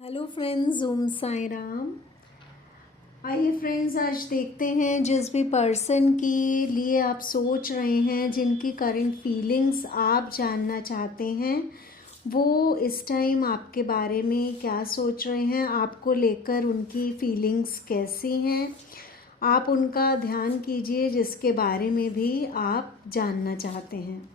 Hello friends, ओम साई राम। आइए friends, आज देखते हैं जिस भी पर्सन के लिए आप सोच रहे हैं, जिनकी करंट फीलिंग्स आप जानना चाहते हैं, वो इस टाइम आपके बारे में क्या सोच रहे हैं, आपको लेकर उनकी फीलिंग्स कैसी हैं। आप उनका ध्यान कीजिए जिसके बारे में भी आप जानना चाहते हैं।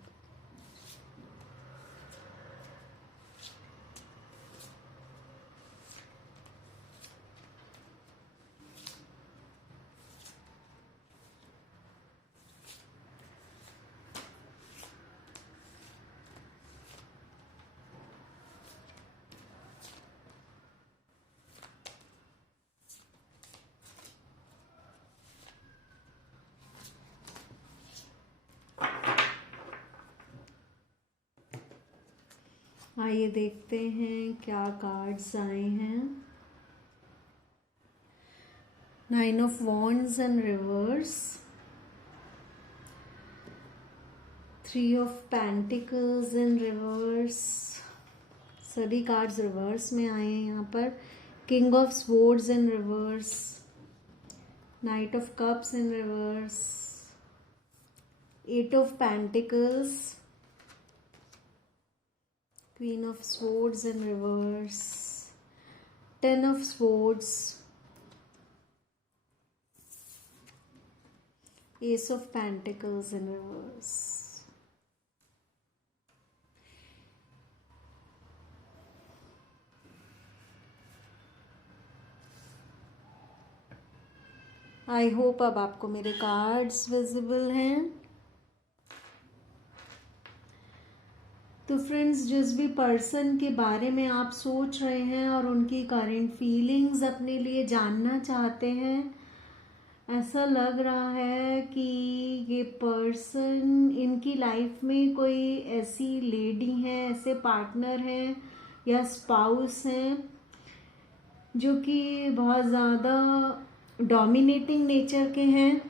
आइए देखते हैं क्या कार्ड्स आए हैं। 9 of wands in reverse, 3 of pentacles in reverse. सभी कार्ड्स रिवर्स में आए हैं यहाँ पर। King of swords in reverse, night of cups in reverse, 8 of pentacles, queen of swords in reverse, 10 of swords, S of pentacles in reverse. I hope अब आपको मेरे cards visible हैं। तो फ्रेंड्स, जिस भी पर्सन के बारे में आप सोच रहे हैं और उनकी करंट फीलिंग्स अपने लिए जानना चाहते हैं, ऐसा लग रहा है कि ये पर्सन, इनकी लाइफ में कोई ऐसी लेडी है, ऐसे पार्टनर हैं या स्पाउस हैं जो कि बहुत ज़्यादा डोमिनेटिंग नेचर के हैं,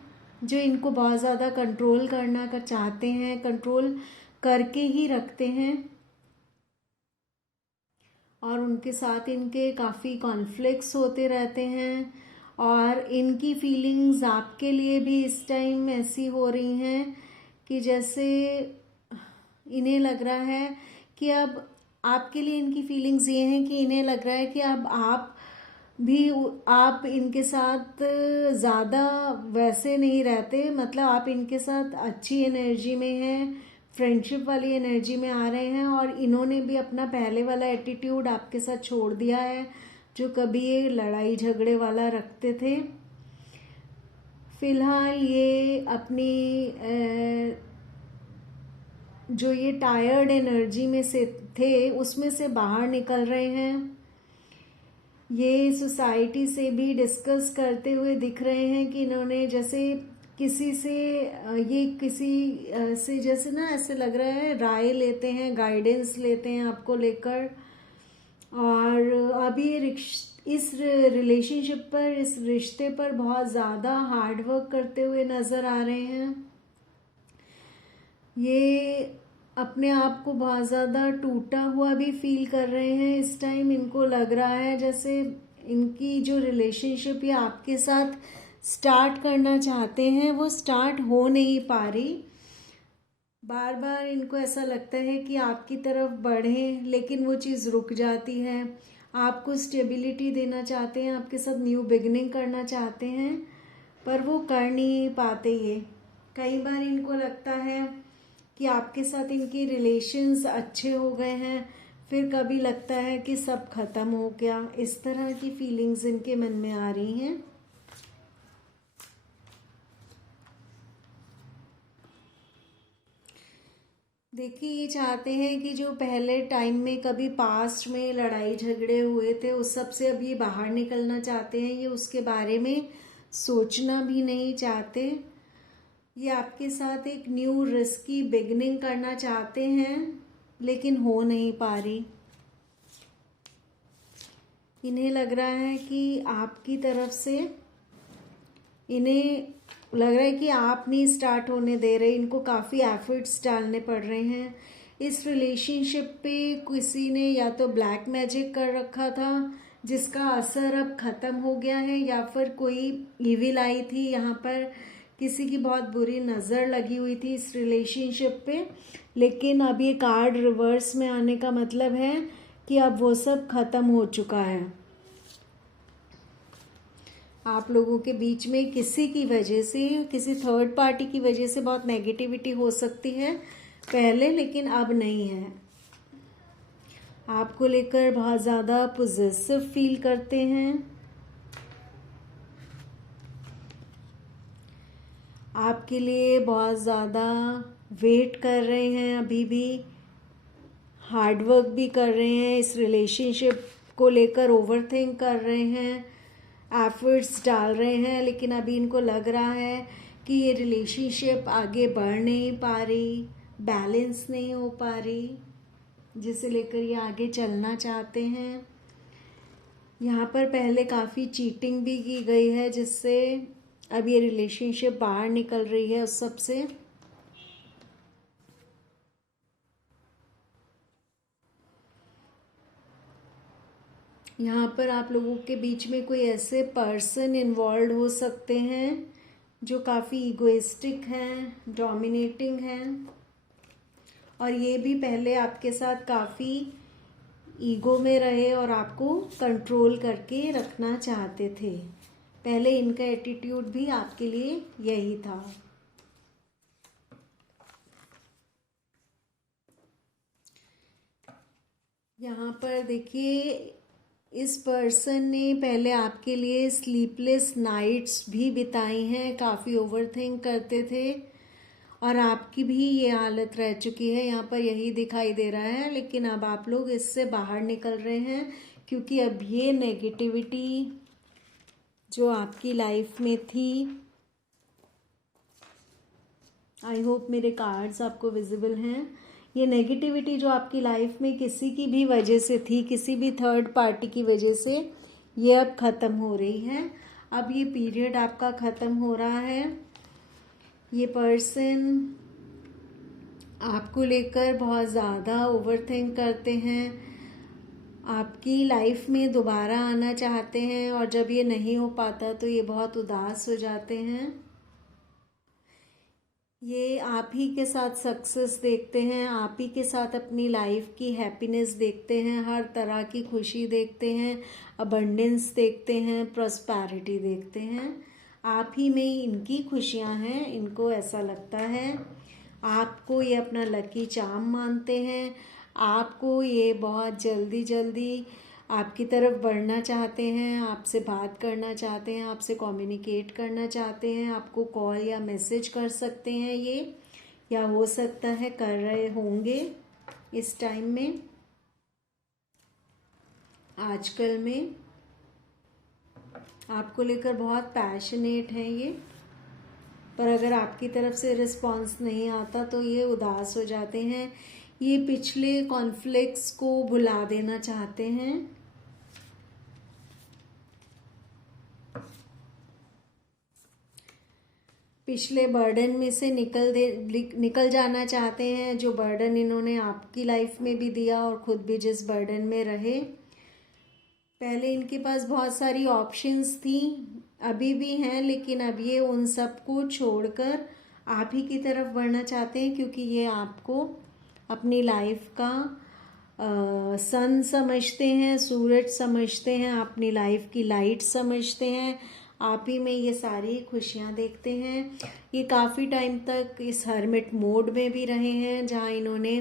जो इनको बहुत ज़्यादा कंट्रोल करना कर चाहते हैं, कंट्रोल करके ही रखते हैं। और उनके साथ इनके काफ़ी कॉन्फ्लिक्ट्स होते रहते हैं और इनकी फीलिंग्स आपके लिए भी इस टाइम ऐसी हो रही हैं कि जैसे इन्हें लग रहा है कि अब आपके लिए इनकी फीलिंग्स ये हैं कि इन्हें लग रहा है कि अब आप इनके साथ ज़्यादा वैसे नहीं रहते, मतलब आप इनके साथ अच्छी एनर्जी में हैं, फ्रेंडशिप वाली एनर्जी में आ रहे हैं और इन्होंने भी अपना पहले वाला एटीट्यूड आपके साथ छोड़ दिया है, जो कभी ये लड़ाई झगड़े वाला रखते थे। फिलहाल ये अपनी जो ये टायर्ड एनर्जी में से थे उसमें से बाहर निकल रहे हैं। ये सोसाइटी से भी डिस्कस करते हुए दिख रहे हैं कि इन्होंने जैसे किसी से ये किसी से जैसे ना ऐसे लग रहा है राय लेते हैं, गाइडेंस लेते हैं आपको लेकर। और अभी इस रिलेशनशिप पर, इस रिश्ते पर बहुत ज़्यादा हार्ड वर्क करते हुए नज़र आ रहे हैं। ये अपने आप को बहुत ज़्यादा टूटा हुआ भी फील कर रहे हैं इस टाइम। इनको लग रहा है जैसे इनकी जो रिलेशनशिप ये आपके साथ स्टार्ट करना चाहते हैं वो स्टार्ट हो नहीं पा रही। बार बार इनको ऐसा लगता है कि आपकी तरफ बढ़ें, लेकिन वो चीज़ रुक जाती है। आपको स्टेबिलिटी देना चाहते हैं, आपके साथ न्यू बिगनिंग करना चाहते हैं, पर वो कर नहीं पाते। ये कई बार इनको लगता है कि आपके साथ इनकी रिलेशंस अच्छे हो गए हैं, फिर कभी लगता है कि सब खत्म हो गया। इस तरह की फीलिंग्स इनके मन में आ रही हैं। देखिए, ये चाहते हैं कि जो पहले टाइम में कभी पास्ट में लड़ाई झगड़े हुए थे उस सब से अब ये बाहर निकलना चाहते हैं। ये उसके बारे में सोचना भी नहीं चाहते। ये आपके साथ एक न्यू रिस्की बिगनिंग करना चाहते हैं, लेकिन हो नहीं पा रही। इन्हें लग रहा है कि आपकी तरफ से इन्हें लग रहा है कि आप नहीं स्टार्ट होने दे रहे। इनको काफ़ी एफर्ट्स डालने पड़ रहे हैं। इस रिलेशनशिप पे किसी ने या तो ब्लैक मैजिक कर रखा था जिसका असर अब ख़त्म हो गया है, या फिर कोई इविल आई थी यहाँ पर, किसी की बहुत बुरी नज़र लगी हुई थी इस रिलेशनशिप पे। लेकिन अब ये कार्ड रिवर्स में आने का मतलब है कि अब वो सब ख़त्म हो चुका है। आप लोगों के बीच में किसी की वजह से, किसी थर्ड पार्टी की वजह से बहुत नेगेटिविटी हो सकती है पहले, लेकिन अब नहीं है। आपको लेकर बहुत ज़्यादा पॉजिटिव फील करते हैं। आपके लिए बहुत ज़्यादा वेट कर रहे हैं, अभी भी हार्ड वर्क भी कर रहे हैं, इस रिलेशनशिप को लेकर ओवर थिंक कर रहे हैं, एफर्ट्स डाल रहे हैं, लेकिन अभी इनको लग रहा है कि ये रिलेशनशिप आगे बढ़ नहीं पा रही, बैलेंस नहीं हो पा रही, जिसे लेकर ये आगे चलना चाहते हैं। यहाँ पर पहले काफ़ी चीटिंग भी की गई है, जिससे अब ये रिलेशनशिप बाहर निकल रही है उस सब से। यहाँ पर आप लोगों के बीच में कोई ऐसे पर्सन इन्वॉल्व हो सकते हैं जो काफ़ी ईगोइस्टिक हैं, डोमिनेटिंग हैं, और ये भी पहले आपके साथ काफ़ी ईगो में रहे और आपको कंट्रोल करके रखना चाहते थे। पहले इनका एटीट्यूड भी आपके लिए यही था। यहाँ पर देखिए, इस पर्सन ने पहले आपके लिए स्लीपलेस नाइट्स भी बिताई हैं, काफ़ी ओवरथिंक करते थे, और आपकी भी ये हालत रह चुकी है, यहाँ पर यही दिखाई दे रहा है। लेकिन अब आप लोग इससे बाहर निकल रहे हैं, क्योंकि अब ये नेगेटिविटी जो आपकी लाइफ में थी, आई होप मेरे कार्ड्स आपको विजिबल हैं, ये नेगेटिविटी जो आपकी लाइफ में किसी की भी वजह से थी, किसी भी थर्ड पार्टी की वजह से, ये अब ख़त्म हो रही है। अब ये पीरियड आपका ख़त्म हो रहा है। ये पर्सन आपको लेकर बहुत ज़्यादा ओवरथिंक करते हैं, आपकी लाइफ में दोबारा आना चाहते हैं, और जब ये नहीं हो पाता तो ये बहुत उदास हो जाते हैं। ये आप ही के साथ सक्सेस देखते हैं, आप ही के साथ अपनी लाइफ की हैप्पीनेस देखते हैं, हर तरह की खुशी देखते हैं, अबंडेंस देखते हैं, प्रॉस्पैरिटी देखते हैं। आप ही में इनकी खुशियां हैं, इनको ऐसा लगता है। आपको ये अपना लकी चार्म मानते हैं, आपको ये बहुत जल्दी जल्दी आपकी तरफ बढ़ना चाहते हैं, आपसे बात करना चाहते हैं, आपसे कम्युनिकेट करना चाहते हैं, आपको कॉल या मैसेज कर सकते हैं ये, या हो सकता है कर रहे होंगे इस टाइम में, आजकल में। आपको लेकर बहुत पैशनेट हैं ये, पर अगर आपकी तरफ से रिस्पॉन्स नहीं आता तो ये उदास हो जाते हैं। ये पिछले कॉन्फ्लिक्ट्स को भुला देना चाहते हैं। पिछले बर्डन में से निकल जाना चाहते हैं, जो बर्डन इन्होंने आपकी लाइफ में भी दिया और खुद भी जिस बर्डन में रहे। पहले इनके पास बहुत सारी ऑप्शंस थी, अभी भी हैं, लेकिन अब ये उन सबको छोड़कर आप ही की तरफ बढ़ना चाहते हैं, क्योंकि ये आपको अपनी लाइफ का सन समझते हैं, सूरज समझते हैं, अपनी लाइफ की लाइट समझते हैं, आप ही में ये सारी खुशियाँ देखते हैं। ये काफ़ी टाइम तक इस हर्मिट मोड में भी रहे हैं, जहाँ इन्होंने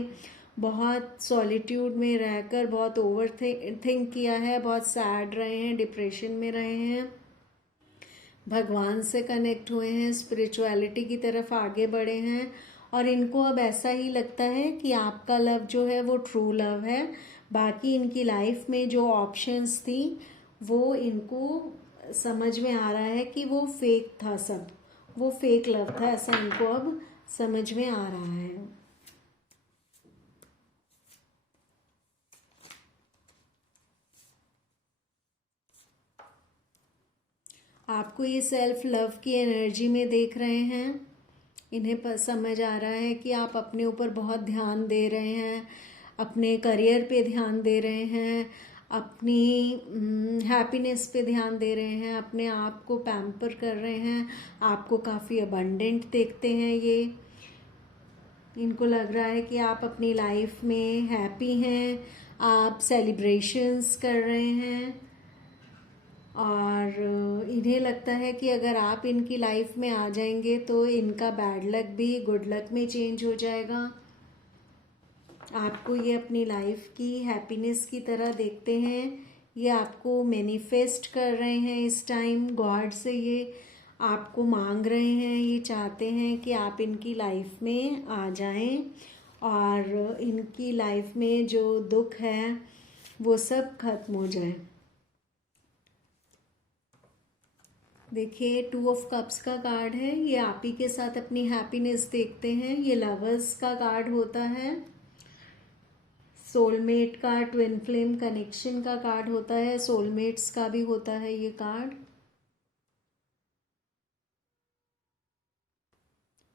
बहुत सॉलिट्यूड में रहकर बहुत ओवर थिंक किया है, बहुत सैड रहे हैं, डिप्रेशन में रहे हैं, भगवान से कनेक्ट हुए हैं, स्पिरिचुअलिटी की तरफ आगे बढ़े हैं, और इनको अब ऐसा ही लगता है कि आपका लव जो है वो ट्रू लव है। बाकी इनकी लाइफ में जो ऑप्शंस थी वो इनको समझ में आ रहा है कि वो फेक था, सब वो फेक लव था, ऐसा इनको अब समझ में आ रहा है। आपको ये सेल्फ लव की एनर्जी में देख रहे हैं, इन्हें समझ आ रहा है कि आप अपने ऊपर बहुत ध्यान दे रहे हैं, अपने करियर पे ध्यान दे रहे हैं, अपनी हैप्पीनेस पे ध्यान दे रहे हैं, अपने आप को पैम्पर कर रहे हैं, आपको काफ़ी अबंडेंट देखते हैं ये। इनको लग रहा है कि आप अपनी लाइफ में हैप्पी हैं, आप सेलिब्रेशंस कर रहे हैं, और इन्हें लगता है कि अगर आप इनकी लाइफ में आ जाएंगे तो इनका बैड लक भी गुड लक में चेंज हो जाएगा। आपको ये अपनी लाइफ की हैप्पीनेस की तरह देखते हैं, ये आपको मैनिफेस्ट कर रहे हैं इस टाइम गॉड से, ये आपको मांग रहे हैं, ये चाहते हैं कि आप इनकी लाइफ में आ जाएं और इनकी लाइफ में जो दुख है वो सब खत्म हो जाए। देखिए 2 ऑफ कप्स का कार्ड है, ये आप ही के साथ अपनी हैप्पीनेस देखते हैं। ये लवर्स का कार्ड होता है, सोलमेट का, ट्विन फ्लेम कनेक्शन का कार्ड होता है, सोलमेट्स का भी होता है ये कार्ड।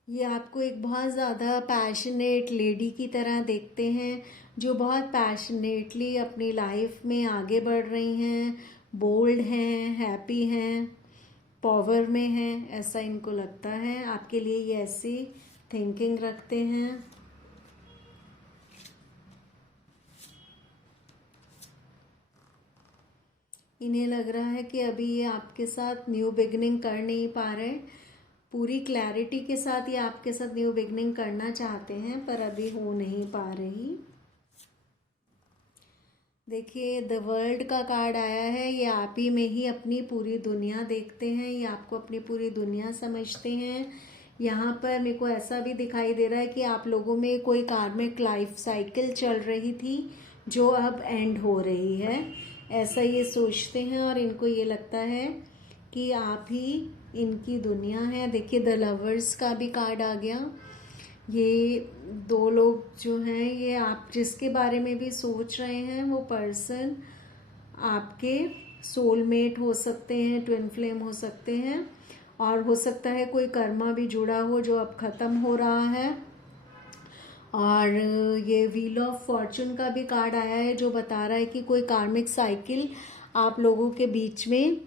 ये आपको एक बहुत ज़्यादा पैशनेट लेडी की तरह देखते हैं, जो बहुत पैशनेटली अपनी लाइफ में आगे बढ़ रही हैं, बोल्ड हैं, हैप्पी हैं, पावर में हैं, ऐसा इनको लगता है। आपके लिए ये ऐसी थिंकिंग रखते हैं। इन्हें लग रहा है कि अभी ये आपके साथ न्यू बिगनिंग कर नहीं पा रहे, पूरी क्लैरिटी के साथ ये आपके साथ न्यू बिगनिंग करना चाहते हैं पर अभी हो नहीं पा रही। देखिए द वर्ल्ड का कार्ड आया है, ये आप ही में ही अपनी पूरी दुनिया देखते हैं, ये आपको अपनी पूरी दुनिया समझते हैं। यहाँ पर मेरे को ऐसा भी दिखाई दे रहा है कि आप लोगों में कोई कार्मिक लाइफ साइकिल चल रही थी जो अब एंड हो रही है, ऐसा ये सोचते हैं और इनको ये लगता है कि आप ही इनकी दुनिया है। देखिए द लवर्स का भी कार्ड आ गया, ये 2 लोग जो हैं, ये आप जिसके बारे में भी सोच रहे हैं वो पर्सन आपके सोलमेट हो सकते हैं, ट्विन फ्लेम हो सकते हैं, और हो सकता है कोई कर्मा भी जुड़ा हो जो अब ख़त्म हो रहा है। और ये व्हील ऑफ फॉर्चून का भी कार्ड आया है जो बता रहा है कि कोई कार्मिक साइकिल आप लोगों के बीच में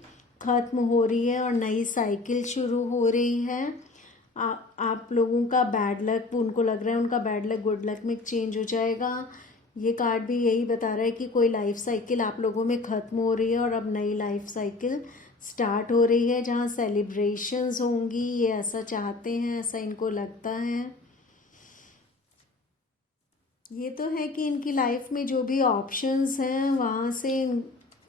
ख़त्म हो रही है और नई साइकिल शुरू हो रही है। आप लोगों का बैड लक, उनको लग रहा है उनका बैड लक गुड लक में चेंज हो जाएगा। ये कार्ड भी यही बता रहा है कि कोई लाइफ साइकिल आप लोगों में ख़त्म हो रही है और अब नई लाइफ साइकिल स्टार्ट हो रही है जहाँ सेलिब्रेशंस होंगी, ये ऐसा चाहते हैं, ऐसा इनको लगता है। ये तो है कि इनकी लाइफ में जो भी ऑप्शंस हैं वहाँ से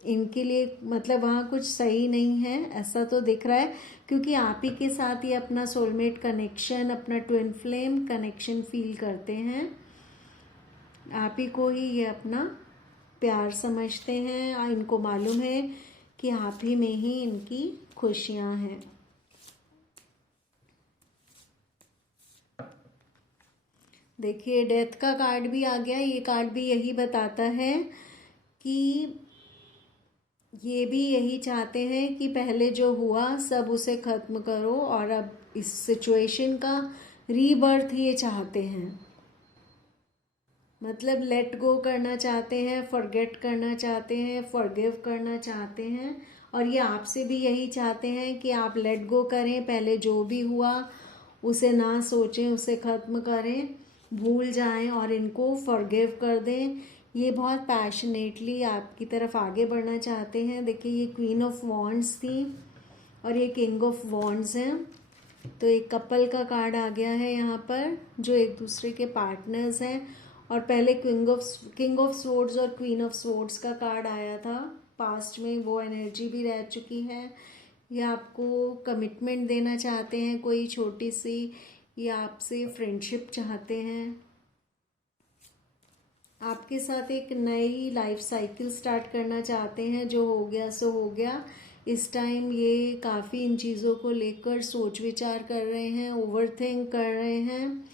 इनके लिए मतलब वहाँ कुछ सही नहीं है, ऐसा तो दिख रहा है, क्योंकि आप ही के साथ ये अपना सोलमेट कनेक्शन, अपना ट्विन फ्लेम कनेक्शन फील करते हैं। आप ही को ही ये अपना प्यार समझते हैं, इनको मालूम है कि आप ही में ही इनकी खुशियाँ हैं। देखिए डेथ का कार्ड भी आ गया, ये कार्ड भी यही बताता है कि ये भी यही चाहते हैं कि पहले जो हुआ सब उसे ख़त्म करो और अब इस सिचुएशन का रीबर्थ ये चाहते हैं, मतलब लेट गो करना चाहते हैं, फॉरगेट करना चाहते हैं, फॉरगिव करना चाहते हैं। और ये आपसे भी यही चाहते हैं कि आप लेट गो करें, पहले जो भी हुआ उसे ना सोचें, उसे ख़त्म करें, भूल जाएं और इनको फॉरगिव कर दें। ये बहुत पैशनेटली आपकी तरफ आगे बढ़ना चाहते हैं। देखिए ये क्वीन ऑफ वॉन्ड्स थी और ये किंग ऑफ वॉन्ड्स हैं, तो एक कपल का कार्ड आ गया है यहाँ पर जो एक दूसरे के पार्टनर्स हैं। और पहले किंग ऑफ स्वॉर्ड्स और क्वीन ऑफ स्वॉर्ड्स का कार्ड आया था पास्ट में, वो एनर्जी भी रह चुकी है। ये आपको कमिटमेंट देना चाहते हैं कोई छोटी सी, या आपसे फ्रेंडशिप चाहते हैं, आपके साथ एक नई लाइफ साइकिल स्टार्ट करना चाहते हैं। जो हो गया सो हो गया, इस टाइम ये काफ़ी इन चीज़ों को लेकर सोच विचार कर रहे हैं, ओवरथिंक कर रहे हैं,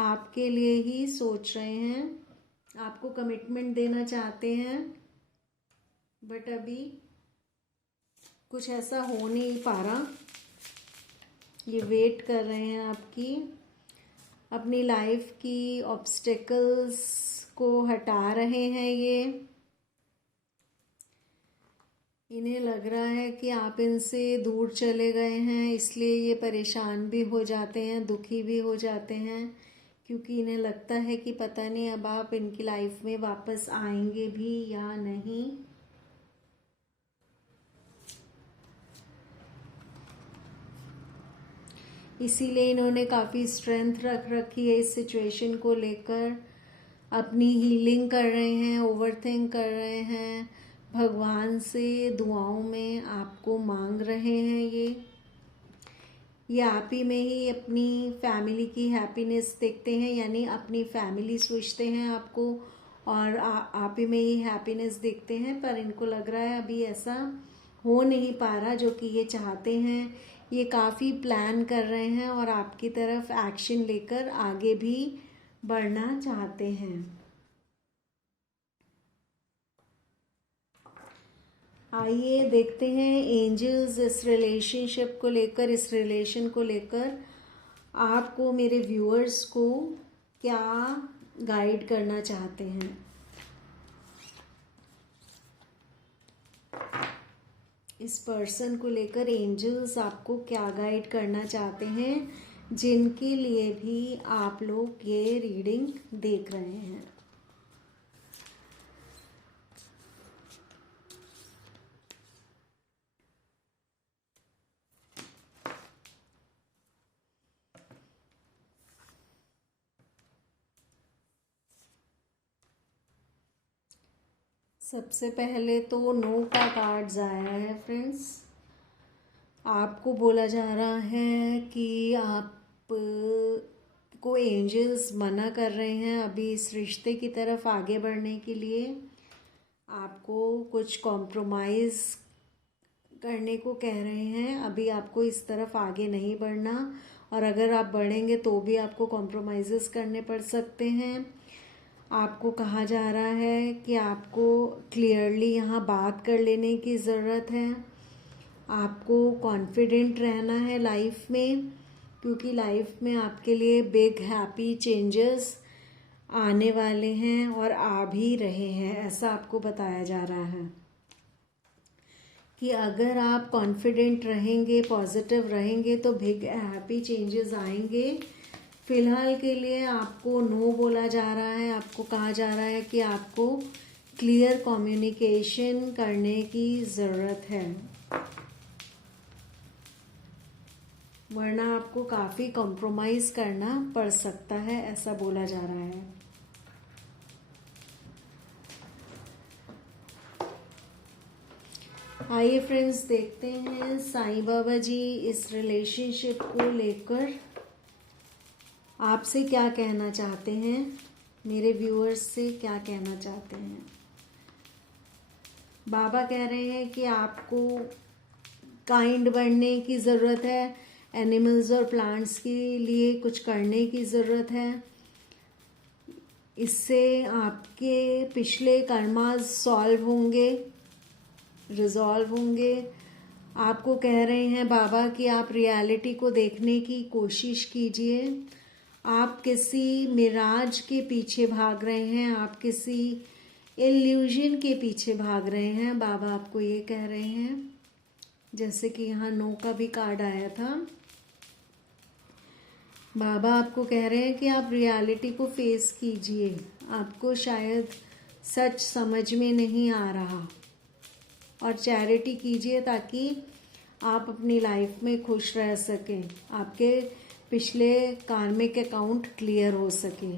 आपके लिए ही सोच रहे हैं, आपको कमिटमेंट देना चाहते हैं, बट अभी कुछ ऐसा हो नहीं पा रहा, ये वेट कर रहे हैं आपकी। अपनी लाइफ की ऑब्स्टेकल्स को हटा रहे हैं ये। इन्हें लग रहा है कि आप इनसे दूर चले गए हैं, इसलिए ये परेशान भी हो जाते हैं, दुखी भी हो जाते हैं, क्योंकि इन्हें लगता है कि पता नहीं अब आप इनकी लाइफ में वापस आएंगे भी या नहीं। इसीलिए इन्होंने काफ़ी स्ट्रेंथ रख रखी है इस सिचुएशन को लेकर। अपनी हीलिंग कर रहे हैं, ओवरथिंक कर रहे हैं, भगवान से दुआओं में आपको मांग रहे हैं। ये आप ही में ही अपनी फैमिली की हैप्पीनेस देखते हैं, यानी अपनी फैमिली सोचते हैं आपको, और आप ही में ही हैप्पीनेस देखते हैं। पर इनको लग रहा है अभी ऐसा हो नहीं पा रहा जो कि ये चाहते हैं। ये काफ़ी प्लान कर रहे हैं और आपकी तरफ एक्शन लेकर आगे भी बढ़ना चाहते हैं। आइए देखते हैं एंजल्स इस रिलेशनशिप को लेकर, इस रिलेशन को लेकर आपको, मेरे व्यूअर्स को क्या गाइड करना चाहते हैं। इस पर्सन को लेकर एंजल्स आपको क्या गाइड करना चाहते हैं, जिनके लिए भी आप लोग ये रीडिंग देख रहे हैं। सबसे पहले तो नो का कार्ड्स आया है फ्रेंड्स। आपको बोला जा रहा है कि आप को एंजल्स मना कर रहे हैं अभी इस रिश्ते की तरफ आगे बढ़ने के लिए। आपको कुछ कॉम्प्रोमाइज़ करने को कह रहे हैं, अभी आपको इस तरफ आगे नहीं बढ़ना, और अगर आप बढ़ेंगे तो भी आपको कॉम्प्रोमाइज़ करने पड़ सकते हैं। आपको कहा जा रहा है कि आपको क्लियरली यहाँ बात कर लेने की ज़रूरत है। आपको कॉन्फिडेंट रहना है लाइफ में, क्योंकि लाइफ में आपके लिए बिग हैप्पी चेंजेस आने वाले हैं और आ भी रहे हैं। ऐसा आपको बताया जा रहा है कि अगर आप कॉन्फिडेंट रहेंगे, पॉजिटिव रहेंगे, तो बिग हैप्पी चेंजेस आएंगे। फिलहाल के लिए आपको नो बोला जा रहा है। आपको कहा जा रहा है कि आपको क्लियर कम्युनिकेशन करने की ज़रूरत है, वरना आपको काफ़ी कॉम्प्रोमाइज़ करना पड़ सकता है, ऐसा बोला जा रहा है। आइए फ्रेंड्स देखते हैं साईं बाबा जी इस रिलेशनशिप को लेकर आपसे क्या कहना चाहते हैं, मेरे व्यूअर्स से क्या कहना चाहते हैं। बाबा कह रहे हैं कि आपको काइंड बनने की ज़रूरत है, एनिमल्स और प्लांट्स के लिए कुछ करने की ज़रूरत है। इससे आपके पिछले कर्मास सॉल्व होंगे, रिजॉल्व होंगे। आपको कह रहे हैं बाबा कि आप रियलिटी को देखने की कोशिश कीजिए। आप किसी मिराज के पीछे भाग रहे हैं, आप किसी इल्यूजन के पीछे भाग रहे हैं, बाबा आपको ये कह रहे हैं। जैसे कि यहाँ नो का भी कार्ड आया था। बाबा आपको कह रहे हैं कि आप रियलिटी को फेस कीजिए। आपको शायद सच समझ में नहीं आ रहा, और चैरिटी कीजिए ताकि आप अपनी लाइफ में खुश रह सकें, आपके पिछले कार्मिक अकाउंट क्लियर हो सके।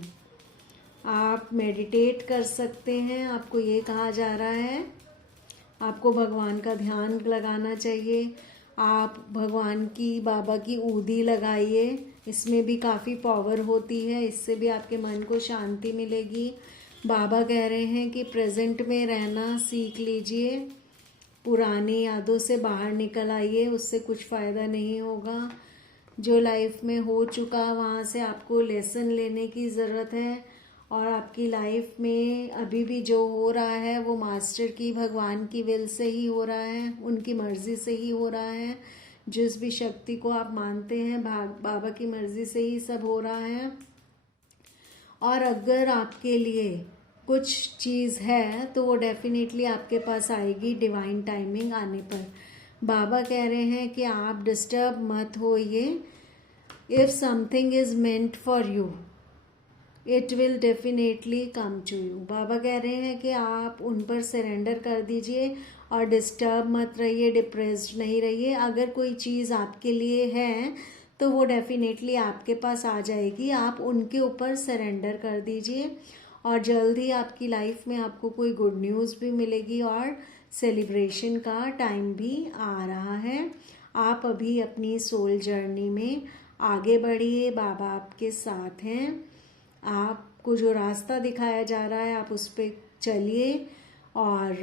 आप मेडिटेट कर सकते हैं, आपको ये कहा जा रहा है। आपको भगवान का ध्यान लगाना चाहिए। आप भगवान की, बाबा की ऊदी लगाइए, इसमें भी काफ़ी पावर होती है, इससे भी आपके मन को शांति मिलेगी। बाबा कह रहे हैं कि प्रेजेंट में रहना सीख लीजिए, पुरानी यादों से बाहर निकल आइए, उससे कुछ फ़ायदा नहीं होगा। जो लाइफ में हो चुका वहाँ से आपको लेसन लेने की ज़रूरत है, और आपकी लाइफ में अभी भी जो हो रहा है वो मास्टर की, भगवान की विल से ही हो रहा है, उनकी मर्ज़ी से ही हो रहा है। जिस भी शक्ति को आप मानते हैं बाबा की मर्ज़ी से ही सब हो रहा है। और अगर आपके लिए कुछ चीज़ है तो वो डेफिनेटली आपके पास आएगी डिवाइन टाइमिंग आने पर। बाबा कह रहे हैं कि आप डिस्टर्ब मत होइए। If something is meant for you it will definitely come to you. बाबा कह रहे हैं कि आप उन पर सरेंडर कर दीजिए और डिस्टर्ब मत रहिए, डिप्रेस्ड नहीं रहिए। अगर कोई चीज़ आपके लिए है तो वो डेफिनेटली आपके पास आ जाएगी। आप उनके ऊपर सरेंडर कर दीजिए और जल्द ही आपकी लाइफ में आपको कोई गुड न्यूज़ भी मिलेगी और सेलिब्रेशन का टाइम भी आ रहा है। आप अभी अपनी सोल जर्नी में आगे बढ़िए, बाबा आपके साथ हैं। आपको जो रास्ता दिखाया जा रहा है आप उस पर चलिए और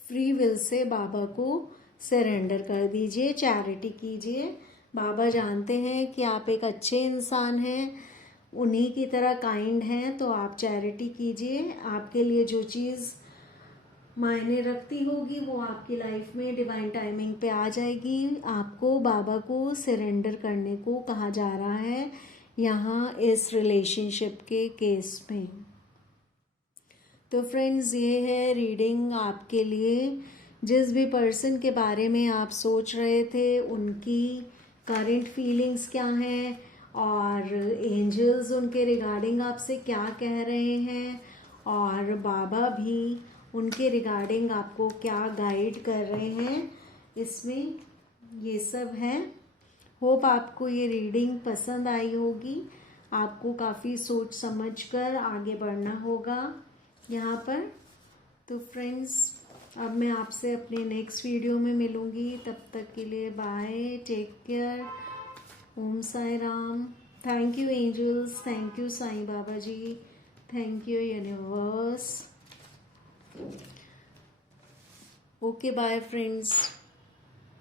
फ्री विल से बाबा को सरेंडर कर दीजिए, चैरिटी कीजिए। बाबा जानते हैं कि आप एक अच्छे इंसान हैं, उन्हीं की तरह काइंड हैं, तो आप चैरिटी कीजिए। आपके लिए जो चीज़ मायने रखती होगी वो आपकी लाइफ में डिवाइन टाइमिंग पे आ जाएगी। आपको बाबा को सरेंडर करने को कहा जा रहा है यहाँ इस रिलेशनशिप के केस में। तो फ्रेंड्स, ये है रीडिंग आपके लिए। जिस भी पर्सन के बारे में आप सोच रहे थे उनकी करंट फीलिंग्स क्या हैं और एंजल्स उनके रिगार्डिंग आपसे क्या कह रहे हैं और बाबा भी उनके रिगार्डिंग आपको क्या गाइड कर रहे हैं, इसमें ये सब है। होप आपको ये रीडिंग पसंद आई होगी। आपको काफ़ी सोच समझ कर आगे बढ़ना होगा यहाँ पर। तो फ्रेंड्स, अब मैं आपसे अपने नेक्स्ट वीडियो में मिलूँगी। तब तक के लिए bye, take care, Om Sai Ram. Thank you angels, thank you Sai Baba ji, thank you universe. Okay, bye friends.